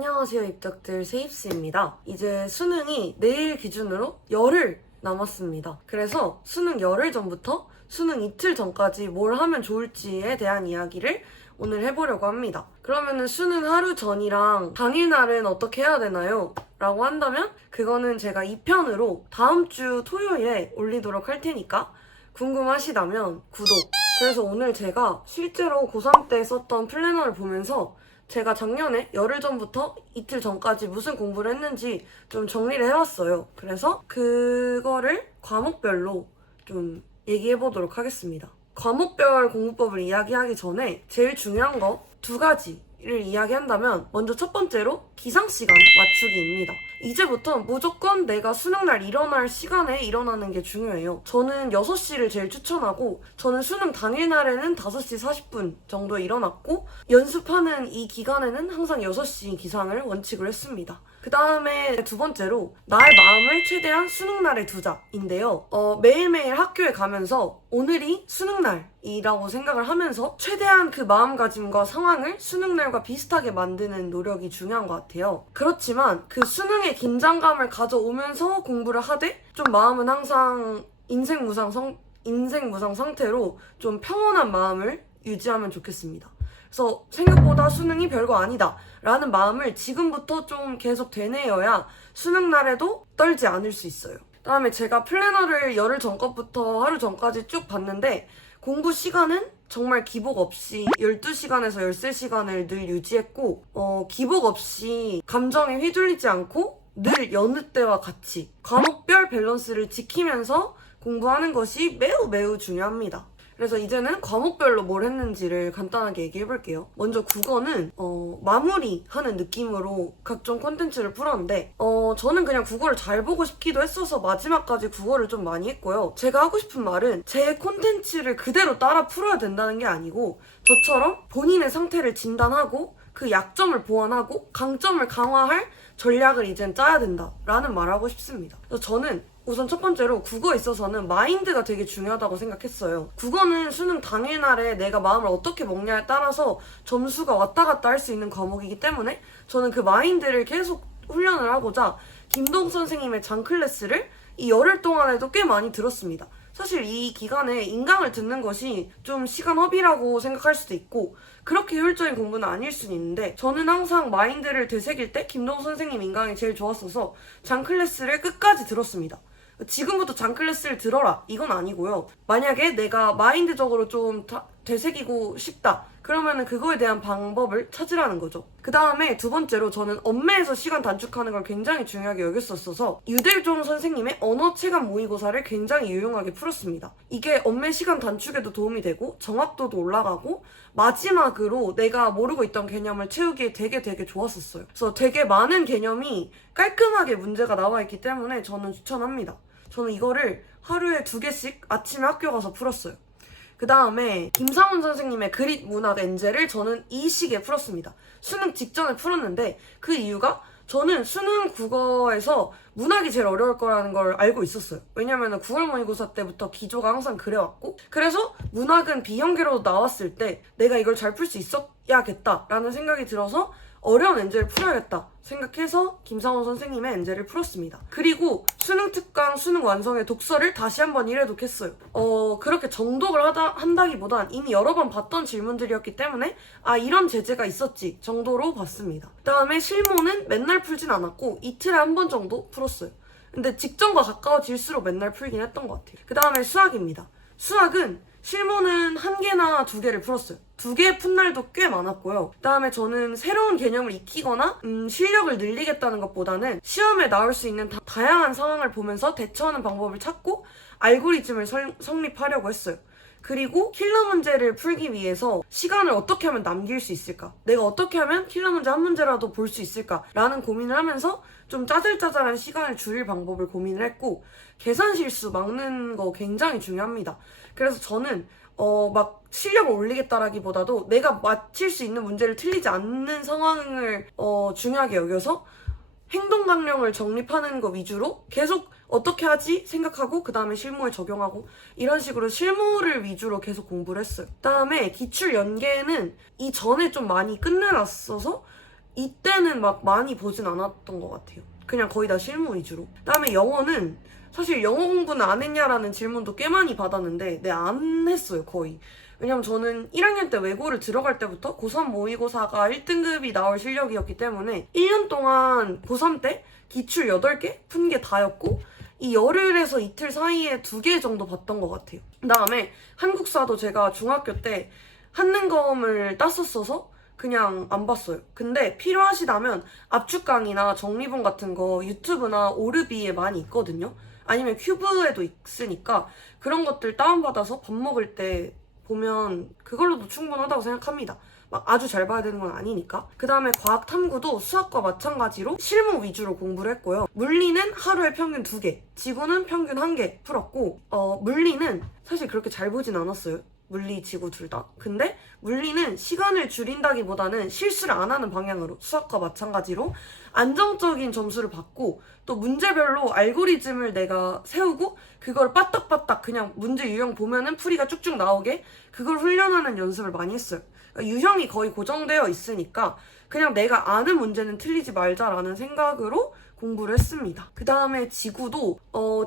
안녕하세요, 입덕들 세입스입니다. 이제 수능이 내일 기준으로 열흘 남았습니다. 그래서 수능 열흘 전부터 수능 이틀 전까지 뭘 하면 좋을지에 대한 이야기를 오늘 해보려고 합니다. 그러면은 수능 하루 전이랑 당일날은 어떻게 해야 되나요? 라고 한다면 그거는 제가 2편으로 다음 주 토요일에 올리도록 할 테니까 궁금하시다면 구독! 그래서 오늘 제가 실제로 고3 때 썼던 플래너를 보면서 제가 작년에 열흘 전부터 이틀 전까지 무슨 공부를 했는지 좀 정리를 해왔어요. 그래서 그거를 과목별로 좀 얘기해보도록 하겠습니다. 과목별 공부법을 이야기하기 전에 제일 중요한 거 두 가지를 이야기한다면 먼저 첫 번째로 기상시간 맞추기입니다. 이제부터 무조건 내가 수능날 일어날 시간에 일어나는 게 중요해요. 저는 6시를 제일 추천하고 저는 수능 당일날에는 5시 40분 정도에 일어났고 연습하는 이 기간에는 항상 6시 기상을 원칙으로 했습니다. 그 다음에 두 번째로 나의 마음을 최대한 수능날에 두자인데요. 매일매일 학교에 가면서 오늘이 수능날이라고 생각을 하면서 최대한 그 마음가짐과 상황을 수능날과 비슷하게 만드는 노력이 중요한 것 같아요. 그렇지만 그 수능의 긴장감을 가져오면서 공부를 하되 좀 마음은 항상 인생무상 상태로 좀 평온한 마음을 유지하면 좋겠습니다. 그래서 생각보다 수능이 별거 아니다 라는 마음을 지금부터 좀 계속 되뇌어야 수능날에도 떨지 않을 수 있어요. 그다음에 제가 플래너를 열흘 전 것부터 하루 전까지 쭉 봤는데 공부 시간은 정말 기복 없이 12시간에서 13시간을 늘 유지했고 기복 없이 감정에 휘둘리지 않고 늘 여느 때와 같이 과목별 밸런스를 지키면서 공부하는 것이 매우 매우 중요합니다. 그래서 이제는 과목별로 뭘 했는지를 간단하게 얘기해볼게요. 먼저 국어는 마무리하는 느낌으로 각종 콘텐츠를 풀었는데 저는 그냥 국어를 잘 보고 싶기도 했어서 마지막까지 국어를 좀 많이 했고요. 제가 하고 싶은 말은 제 콘텐츠를 그대로 따라 풀어야 된다는 게 아니고 저처럼 본인의 상태를 진단하고 그 약점을 보완하고 강점을 강화할 전략을 이젠 짜야 된다라는 말을 하고 싶습니다. 그래서 저는 우선 첫 번째로 국어에 있어서는 마인드가 되게 중요하다고 생각했어요. 국어는 수능 당일날에 내가 마음을 어떻게 먹냐에 따라서 점수가 왔다 갔다 할 수 있는 과목이기 때문에 저는 그 마인드를 계속 훈련을 하고자 김동 선생님의 장클래스를 이 열흘 동안에도 꽤 많이 들었습니다. 사실 이 기간에 인강을 듣는 것이 좀 시간 허비라고 생각할 수도 있고 그렇게 효율적인 공부는 아닐 수는 있는데 저는 항상 마인드를 되새길 때 김동 선생님 인강이 제일 좋았어서 장클래스를 끝까지 들었습니다. 지금부터 장클래스를 들어라 이건 아니고요. 만약에 내가 마인드적으로 좀 되새기고 싶다 그러면은 그거에 대한 방법을 찾으라는 거죠. 그 다음에 두 번째로 저는 엄매에서 시간 단축하는 걸 굉장히 중요하게 여겼었어서 유대종 선생님의 언어 체감 모의고사를 굉장히 유용하게 풀었습니다. 이게 엄매 시간 단축에도 도움이 되고 정확도도 올라가고 마지막으로 내가 모르고 있던 개념을 채우기에 되게 좋았었어요. 그래서 되게 많은 개념이 깔끔하게 문제가 나와 있기 때문에 저는 추천합니다. 저는 이거를 하루에 2개씩 아침에 학교 가서 풀었어요. 그 다음에 김상훈 선생님의 그릿 문학 엔젤을 저는 이 시기에 풀었습니다. 수능 직전에 풀었는데 그 이유가 저는 수능 국어에서 문학이 제일 어려울 거라는 걸 알고 있었어요. 왜냐면 9월 모의고사 때부터 기조가 항상 그래왔고 그래서 문학은 비형계로 나왔을 때 내가 이걸 잘 풀 수 있어야겠다라는 생각이 들어서 어려운 엔젤을 풀어야겠다 생각해서 김상훈 선생님의 엔젤을 풀었습니다. 그리고 수능 특강, 수능 완성의 독서를 다시 한번 1회독 했어요. 그렇게 정독을 한다기보단 이미 여러 번 봤던 질문들이었기 때문에 이런 제재가 있었지 정도로 봤습니다. 그 다음에 실무는 맨날 풀진 않았고 이틀에 한 번 정도 풀었어요. 근데 직전과 가까워질수록 맨날 풀긴 했던 것 같아요. 그 다음에 수학입니다. 수학은 실무는 1개나 2개를 풀었어요. 2개 푼 날도 꽤 많았고요. 그 다음에 저는 새로운 개념을 익히거나 실력을 늘리겠다는 것보다는 시험에 나올 수 있는 다양한 상황을 보면서 대처하는 방법을 찾고 알고리즘을 성립하려고 했어요. 그리고 킬러 문제를 풀기 위해서 시간을 어떻게 하면 남길 수 있을까? 내가 어떻게 하면 킬러 문제 한 문제라도 볼 수 있을까? 라는 고민을 하면서 좀 짜잘짜잘한 시간을 줄일 방법을 고민을 했고 계산 실수 막는 거 굉장히 중요합니다. 그래서 저는 막 실력을 올리겠다라기보다도 내가 맞힐 수 있는 문제를 틀리지 않는 상황을 중요하게 여겨서 행동 강령을 정립하는 거 위주로 계속 어떻게 하지 생각하고 그 다음에 실무에 적용하고 이런 식으로 실무를 위주로 계속 공부를 했어요. 그 다음에 기출 연계는 이전에 좀 많이 끝내놨어서 이때는 막 많이 보진 않았던 것 같아요. 그냥 거의 다 실무 위주로. 그다음에 영어는 사실 영어 공부는 안 했냐라는 질문도 꽤 많이 받았는데 네, 안 했어요, 거의. 왜냐면 저는 1학년 때 외고를 들어갈 때부터 고3 모의고사가 1등급이 나올 실력이었기 때문에 1년 동안 고3 때 기출 8개 푼 게 다였고 이 열흘에서 이틀 사이에 2개 정도 봤던 것 같아요. 그다음에 한국사도 제가 중학교 때 한능검을 땄었어서 그냥 안 봤어요. 근데 필요하시다면 압축강의나 정리본 같은 거 유튜브나 오르비에 많이 있거든요. 아니면 큐브에도 있으니까 그런 것들 다운받아서 밥 먹을 때 보면 그걸로도 충분하다고 생각합니다. 막 아주 잘 봐야 되는 건 아니니까. 그 다음에 과학 탐구도 수학과 마찬가지로 실무 위주로 공부를 했고요. 물리는 하루에 평균 2개, 지구는 평균 1개 풀었고 물리는 사실 그렇게 잘 보진 않았어요. 물리, 지구 둘 다. 근데 물리는 시간을 줄인다기보다는 실수를 안 하는 방향으로 수학과 마찬가지로 안정적인 점수를 받고 또 문제별로 알고리즘을 내가 세우고 그걸 빠딱빠딱 그냥 문제 유형 보면은 풀이가 쭉쭉 나오게 그걸 훈련하는 연습을 많이 했어요. 그러니까 유형이 거의 고정되어 있으니까 그냥 내가 아는 문제는 틀리지 말자라는 생각으로 공부를 했습니다. 그 다음에 지구도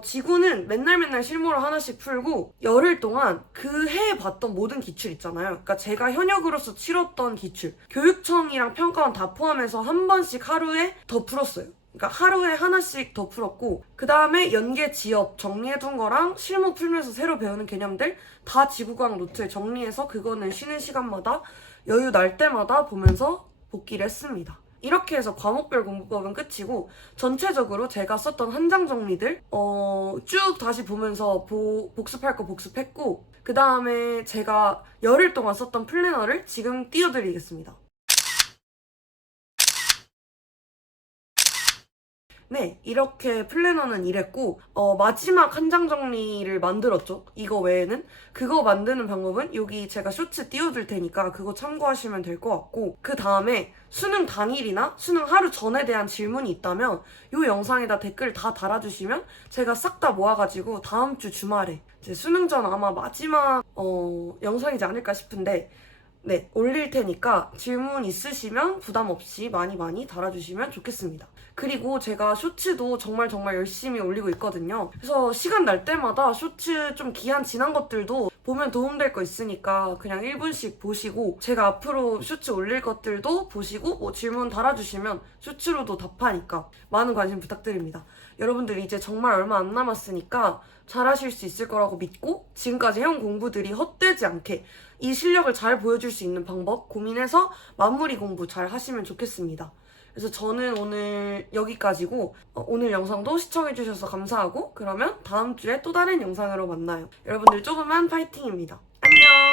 지구는 맨날 실무를 하나씩 풀고 열흘 동안 그 해에 봤던 모든 기출 있잖아요. 그러니까 제가 현역으로서 치렀던 기출 교육청이랑 평가원 다 포함해서 한 번씩 하루에 더 풀었어요. 그러니까 하루에 하나씩 더 풀었고 그 다음에 연계 지엽 정리해둔 거랑 실무 풀면서 새로 배우는 개념들 다 지구과학 노트에 정리해서 그거는 쉬는 시간마다 여유 날 때마다 보면서 복기를 했습니다. 이렇게 해서 과목별 공부법은 끝이고 전체적으로 제가 썼던 한 장 정리들 쭉 다시 보면서 복습할 거 복습했고 그 다음에 제가 열흘 동안 썼던 플래너를 지금 띄워드리겠습니다. 네, 이렇게 플래너는 이랬고 마지막 한 장 정리를 만들었죠. 이거 외에는 그거 만드는 방법은 여기 제가 쇼츠 띄워둘 테니까 그거 참고하시면 될 것 같고 그 다음에 수능 당일이나 수능 하루 전에 대한 질문이 있다면 이 영상에다 댓글 다 달아주시면 제가 싹 다 모아가지고 다음 주 주말에 이제 수능 전 아마 마지막 영상이지 않을까 싶은데 네, 올릴 테니까 질문 있으시면 부담 없이 많이 달아주시면 좋겠습니다. 그리고 제가 쇼츠도 정말 열심히 올리고 있거든요. 그래서 시간 날 때마다 쇼츠 좀 기한 지난 것들도 보면 도움될 거 있으니까 그냥 1분씩 보시고 제가 앞으로 쇼츠 올릴 것들도 보시고 뭐 질문 달아주시면 쇼츠로도 답하니까 많은 관심 부탁드립니다. 여러분들 이제 정말 얼마 안 남았으니까 잘하실 수 있을 거라고 믿고 지금까지 해온 공부들이 헛되지 않게 이 실력을 잘 보여줄 수 있는 방법 고민해서 마무리 공부 잘 하시면 좋겠습니다. 그래서 저는 오늘 여기까지고 오늘 영상도 시청해주셔서 감사하고 그러면 다음 주에 또 다른 영상으로 만나요. 여러분들 조금만 파이팅입니다. 안녕!